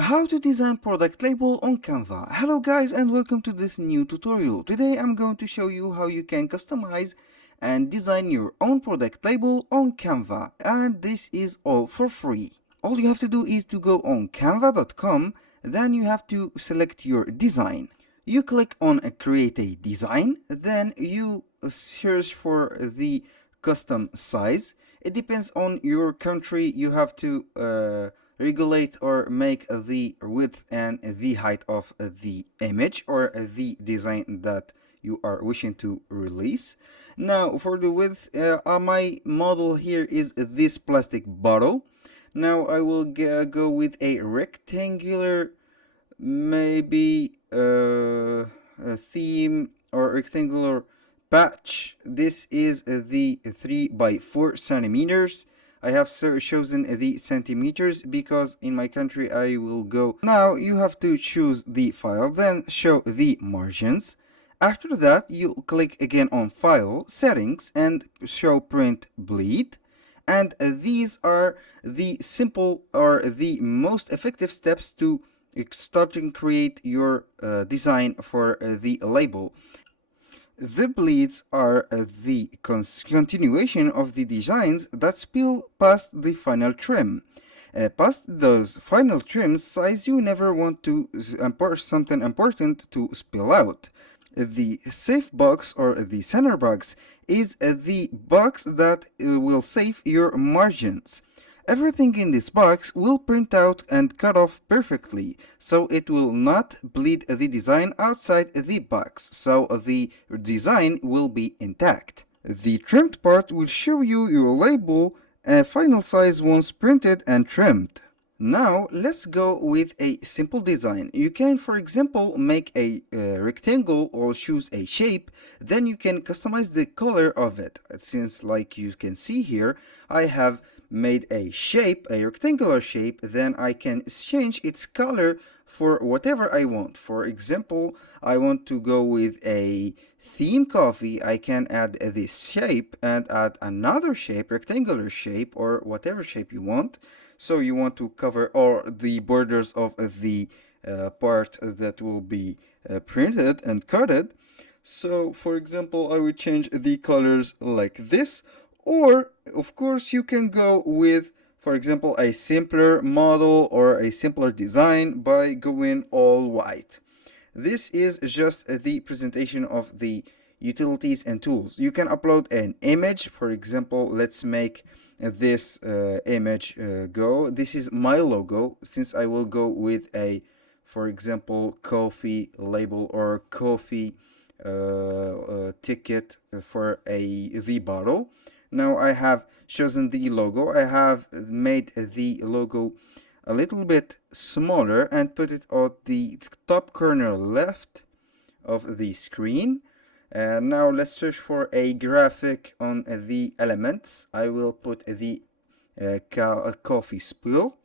How to design product label on Canva. Hello guys and welcome to this new tutorial. Today I'm going to show you how you can customize and design your own product label on Canva, and this is all for free. All you have to do is to go on canva.com, then you have to select your design. You click on create a design, then you search for the custom size. It depends on your country. You have to regulate or make the width and the height of the image or the design that you are wishing to release. Now for the width, my model here is this plastic bottle. Now I will go with a rectangular, maybe a theme or rectangular patch. This is the 3 by 4 centimeters. I have chosen the centimeters because in my country I will go. Now you have to choose the file, then show the margins. After that you click again on file, settings, and show print bleed. And these are the simple or the most effective steps to starting create your design for the label. The bleeds are the continuation of the designs that spill past the final trim. Past those final trims size, you never want to import something important to spill out. The safe box or the center box is the box that will save your margins. Everything in this box will print out and cut off perfectly, so it will not bleed the design outside the box, so the design will be intact. The trimmed part will show you your label final size once printed and trimmed. Now let's go with a simple design. You can, for example, make a rectangle or choose a shape, then you can customize the color of it. Since, like you can see here, I have made a shape, a rectangular shape, then I can change its color for whatever I want. For example, I want to go with a theme coffee. I can add this shape and add another shape, rectangular shape, or whatever shape you want. So you want to cover all the borders of the part that will be printed and cutted. So for example, I would change the colors like this, or of course you can go with, for example, a simpler model or a simpler design by going all white. This is just the presentation of the utilities and tools. You can upload an image. For example, let's make this image go. This is my logo, since I will go with a, for example, coffee label or coffee ticket for the bottle. Now I have chosen the logo. I have made the logo a little bit smaller and put it at the top corner left of the screen. And now let's search for a graphic on the elements. I will put the coffee spill.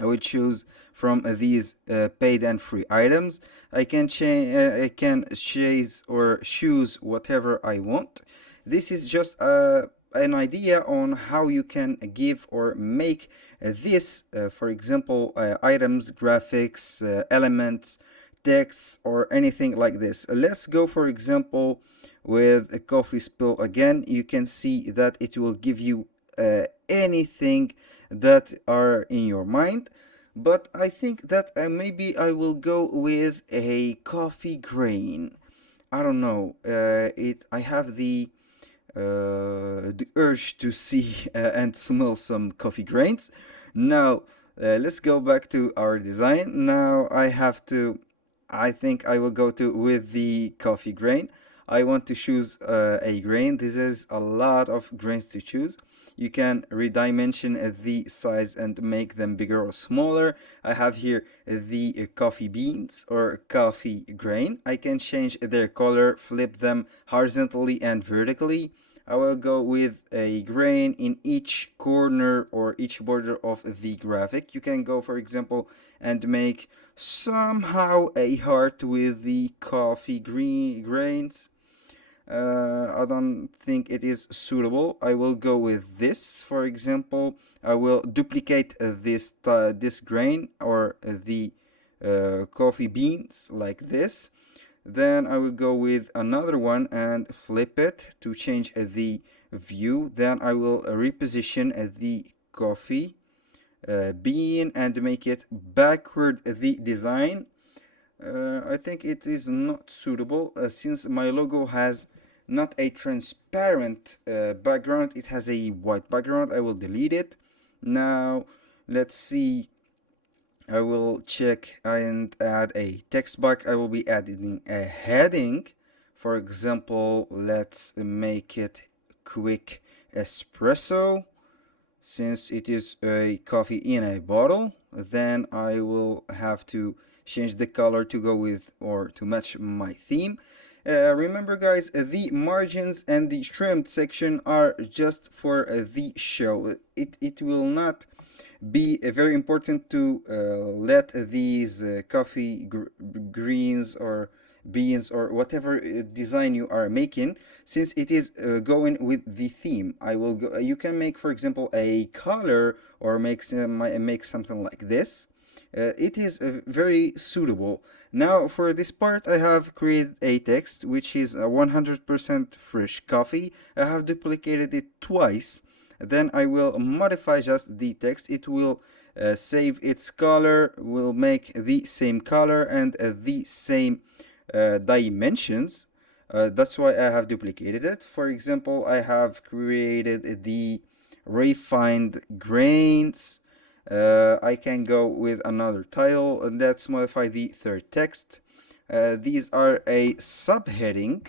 I will choose from these paid and free items. I can chase or choose whatever I want. This is just an idea on how you can give or make this, for example, items, graphics, elements, text, or anything like this. Let's go, for example, with a coffee spill again. You can see that it will give you anything that are in your mind, but I think that maybe I will go with a coffee grain. I don't know. I have the urge to see and smell some coffee grains. Now let's go back to our design. Now I think I will go with the coffee grain. I want to choose a grain. This is a lot of grains to choose. You can redimension the size and make them bigger or smaller. I have here the coffee beans or coffee grain. I can change their color, flip them horizontally and vertically. I will go with a grain in each corner or each border of the graphic. You can go, for example, and make somehow a heart with the coffee grains. I don't think it is suitable. I will go with this. For example, I will duplicate this grain or the coffee beans like this. Then I will go with another one and flip it to change the view. Then I will reposition the coffee bean and make it backward the design. I think it is not suitable since my logo has not a transparent background, it has a white background. I will delete it. Now let's see, I will check and add a text box. I will be adding a heading. For example, let's make it quick espresso. Since it is a coffee in a bottle, then I will have to change the color to go with or to match my theme. Remember guys, the margins and the trimmed section are just for the show. It will not be very important to let these coffee greens or beans or whatever design you are making, since it is going with the theme. I will go, you can make, for example, a color or make something like this. It is very suitable. Now for this part I have created a text which is 100% fresh coffee. I have duplicated it twice. Then I will modify just the text. It will save its color, will make the same color and the same dimensions. That's why I have duplicated it. For example, I have created the refined grains. I can go with another title, and let's modify the third text. These are a subheading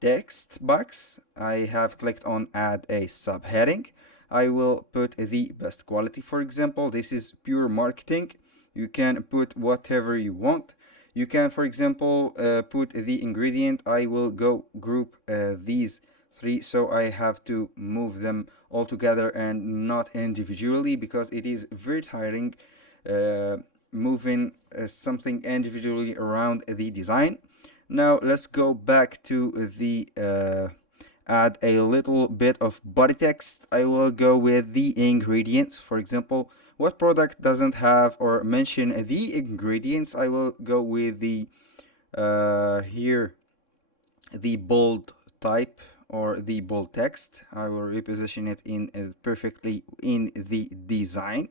text box. I have clicked on add a subheading. I will put the best quality. For example, this is pure marketing. You can put whatever you want. You can, for example, put the ingredient. I will go group these three, so I have to move them all together and not individually, because it is very tiring moving something individually around the design. Now let's go back to the add a little bit of body text. I will go with the ingredients. For example, what product doesn't have or mention the ingredients? I will go with the here the bold type or the bold text. I will reposition it in perfectly in the design.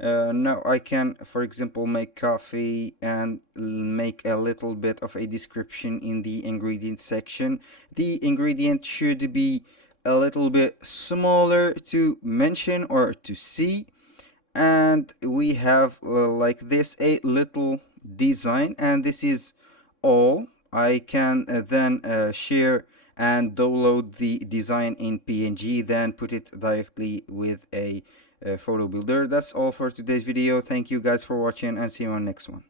Now I can, for example, make coffee and make a little bit of a description in the ingredient section. The ingredient should be a little bit smaller to mention or to see, and we have like this a little design, and this is all. I can then share and download the design in PNG, then put it directly with a photo builder. That's all for today's video. Thank you guys for watching, and see you on the next one.